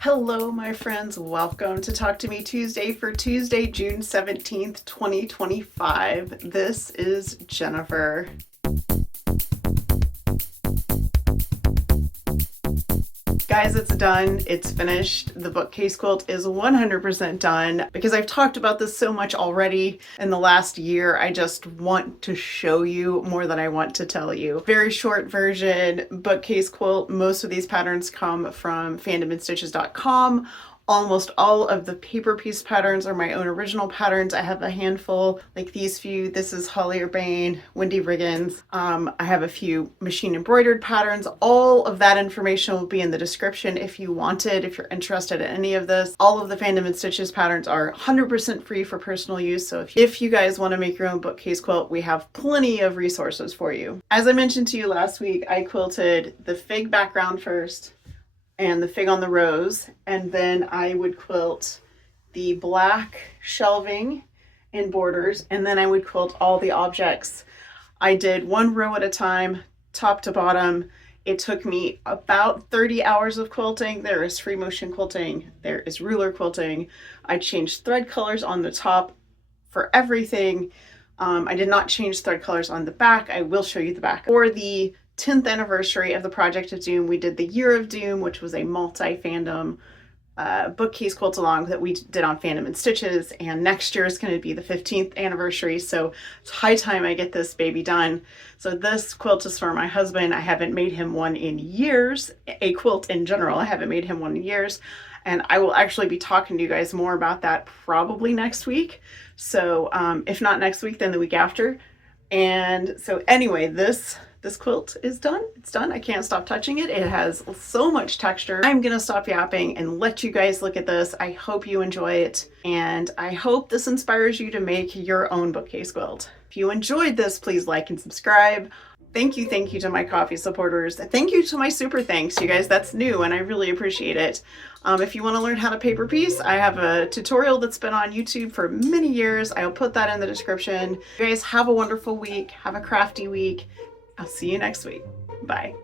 Hello, my friends. Welcome to Talk to Me Tuesday for Tuesday, June 17th, 2025. This is Jennifer. Guys, it's done. It's finished. The bookcase quilt is 100% done. Because I've talked about this so much already in the last year, I just want to show you more than I want to tell you. Very short version, bookcase quilt. Most of these patterns come from fandomandstitches.com. Almost all of the paper piece patterns are my own original patterns. I have a handful, like these few. This is Holly Urbane, Wendy Riggins. I have a few machine embroidered patterns. All of that information will be in the description if you wanted, if you're interested in any of this. All of the Fandom and Stitches patterns are 100% free for personal use. So if you guys want to make your own bookcase quilt, we have plenty of resources for you. As I mentioned to you last week, I quilted the fig background first and the fig on the rose, and then I would quilt the black shelving and borders, and then I would quilt all the objects. I did one row at a time, top to bottom. It took me about 30 hours of quilting. There is free motion quilting, there is ruler quilting. I changed thread colors on the top for everything. I did not change thread colors on the back. I will show you the back. For the 10th anniversary of the Project of Doom, we did the Year of Doom, which was a multi-fandom bookcase quilt along that we did on Fandom and Stitches, and next year is going to be the 15th anniversary, so it's high time I get this baby done. So this quilt is for my husband. I haven't made him one in years. A quilt in general, I haven't made him one in years, and I will actually be talking to you guys more about that probably next week. So if not next week, then the week after. And so anyway, this quilt is done. It's done. I can't stop touching it. It has so much texture. I'm gonna stop yapping and let you guys look at this. I hope you enjoy it, and I hope this inspires you to make your own bookcase quilt. If you enjoyed this, please like and subscribe. Thank you to my coffee supporters. Thank you to my super thanks, you guys. That's new and I really appreciate it. If you want to learn how to paper piece, I have a tutorial that's been on YouTube for many years. I'll put that in the description. You guys have a wonderful week. Have a crafty week. I'll see you next week. Bye.